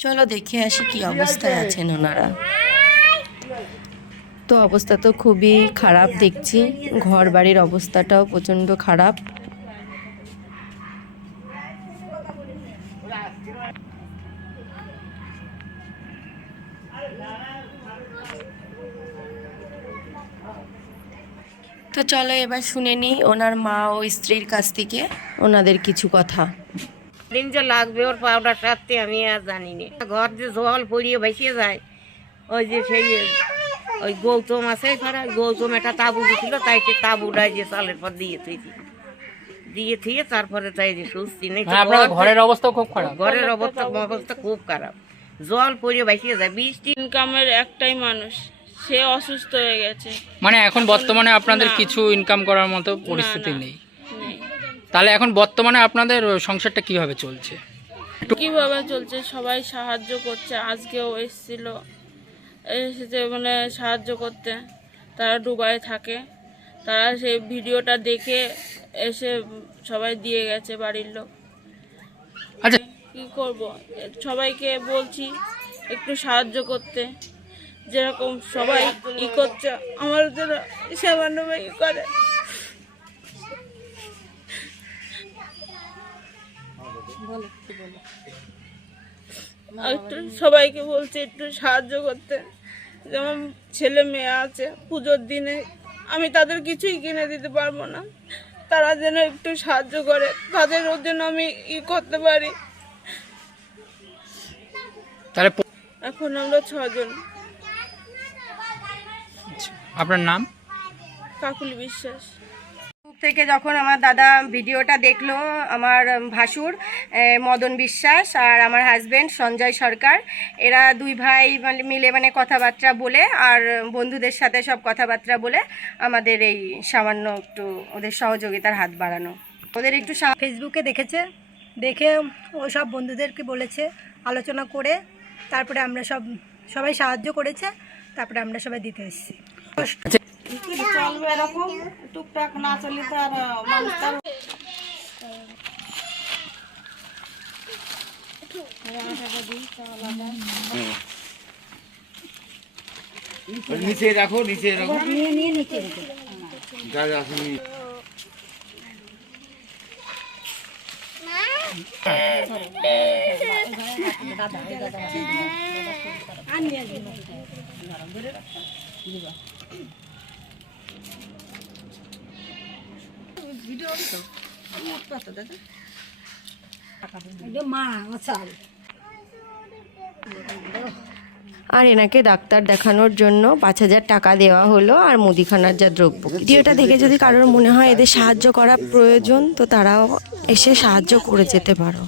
চলো দেখে আসি কি অবস্থায় আছেন ওনারা। তো অবস্থা তো খুবই খারাপ দেখছি, ঘর বাড়ির অবস্থাটাও প্রচণ্ড খারাপ। তো চলো এবার শুনে নিই ওনার মা ও স্ত্রীর কাছ থেকে ওনাদের কিছু কথা। দিন যে লাগবে ওর পাউডার সারতে আমি আর জানি না। ঘর যে জল পড়িয়ে ভেসে যায়, ওই যে সেই ওই গৌতম আছে পাড়ায়, গৌতম একটা তাবু দিছিল, তাই সে তাবুটাই যে চালের পর দিয়ে থুয়ে তারপরে তাই যে সুস্থি নেই। ঘরের অবস্থা খুব খারাপ, ঘরের অবস্থা খুব খারাপ, জল পড়িয়ে ভেসে যায়। বৃষ্টি ইনকামের একটাই মানুষ, সে অসুস্থ হয়ে গেছে। মানে এখন বর্তমানে আপনাদের কিছু ইনকাম করার মতো পরিস্থিতি নেই। তাহলে এখন বর্তমানে আপনাদের সংসারটা কিভাবে চলছে? কিভাবে চলছে, সবাই সাহায্য করছে। আজকেও এসেছে মানে সাহায্য করতে। তারা দুবাই থাকে, তারা সেই ভিডিওটা দেখে এসে সবাই দিয়ে গেছে বাড়ির লোক। আচ্ছা, কি করব, সবাইকে বলছি একটু সাহায্য করতে, যেরকম সবাই করছে আমার জন্য সামান্য করে। একটু সবাইকে বলছি একটু সাহায্য করতে। যেমন ছেলে মেয়ে আছে, পুজোর দিনে আমি তাদের কিছুই কিনে দিতে পারবো না, তারা যেন একটু সাহায্য করে, তাদেরও যেন আমি করতে পারি। তাহলে এখন আমরা 6 জন। আপনার নাম? কাকুলি বিশ্বাস। থেকে যখন আমার দাদা ভিডিওটা দেখলো, আমার ভাসুর মদন বিশ্বাস আর আমার হাজবেন্ড সঞ্জয় সরকার, এরা দুই ভাই মিলে মানে কথাবার্তা বলে আর বন্ধুদের সাথে সব কথাবার্তা বলে আমাদের এই সামান্য একটু ওদের সহযোগিতার হাত বাড়ানো। ওদের একটু ফেসবুকে দেখে ও সব বন্ধুদেরকে বলেছে, আলোচনা করে তারপরে আমরা সবাই সাহায্য করেছে, তারপরে আমরা সবাই দিতে এসেছি। চলবে এরকম, টুকটাক না চলে তো আর মানুষ তার। নিচে রাখো, নিচে রাখো, নিচে যা যা তুমি মা চাল। আর এনাকে ডাক্তার দেখানোর জন্য 5,000 টাকা দেওয়া হলো আর মুদিখানার যা দ্রব্য। ভিডিওটা দেখে যদি কারোর মনে হয় এদের সাহায্য করা প্রয়োজন, তো তারাও এসে সাহায্য করে যেতে পারো।